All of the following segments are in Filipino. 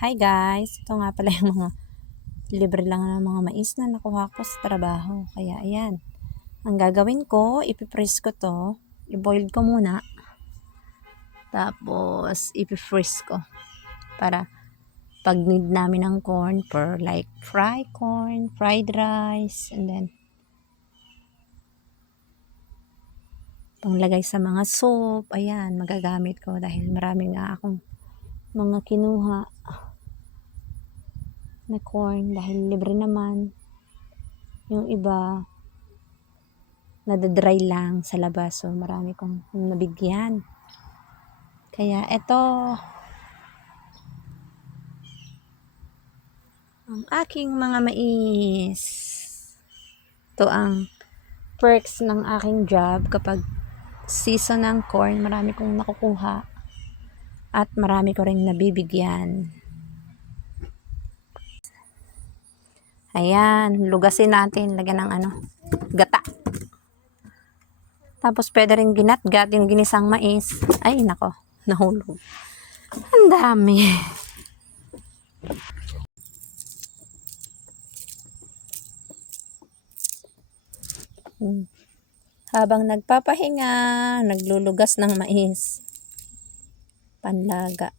Hi guys! Ito nga pala yung mga libre lang ng mga mais na nakuha ko sa trabaho. Kaya ayan. Ang gagawin ko, ipipress ko to. I-boil ko muna. Tapos ipi-freeze ko. Para pag need namin ng corn for like fried corn, fried rice, and then panglagay sa mga soup. Ayan, magagamit ko dahil marami nga akong mga kinuha na corn dahil libre naman. Yung iba nadadry lang sa labas, so marami kong nabigyan. Kaya ito ang aking mga mais. Ito ang perks ng aking job kapag season ng corn, marami kong nakukuha at marami ko ring nabibigyan. Ayan, lugasin natin, lagyan ng gata. Tapos pwede rin ginatgat yung ginisang mais. Ay nako, nahulog. Ang dami. Habang nagpapahinga, naglulugas ng mais. Panlaga.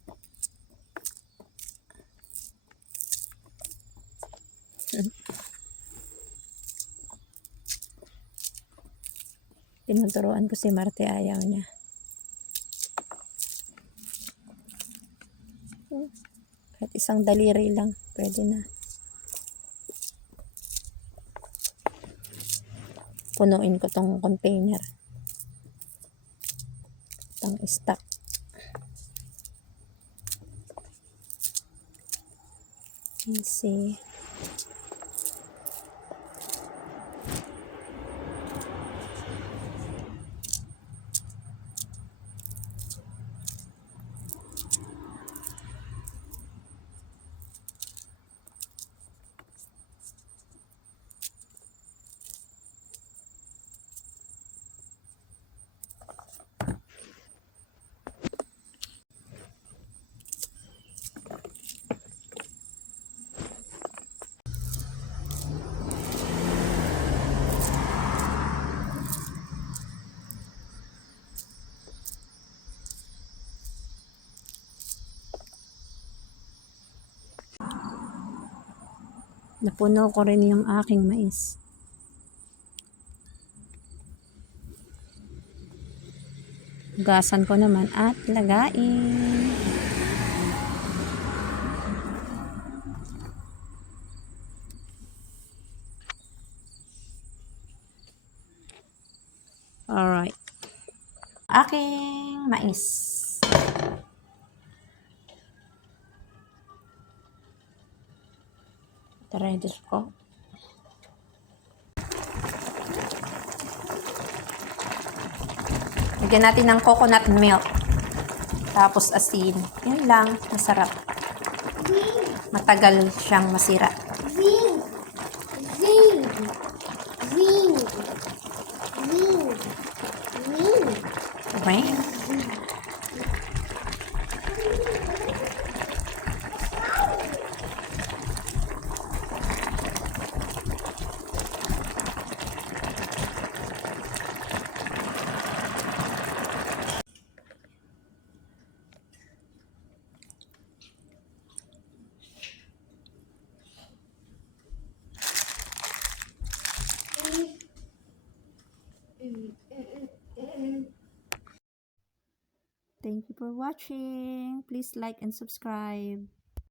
Tinuturuan ko si Marte, ayaw niya. Kahit isang daliri lang, pwede na. Punuin ko tong container. Itong stock. Let's see. Napuno ko rin yung aking mais. Hugasan ko naman at lagain. Alright. Aking mais. Ready ko. Lagyan natin ng coconut milk. Tapos asin. Yan lang. Masarap. Matagal siyang masira. Zing! Zing! Zing! Zing! Zing! Okay? Thank you for watching. Please like and subscribe.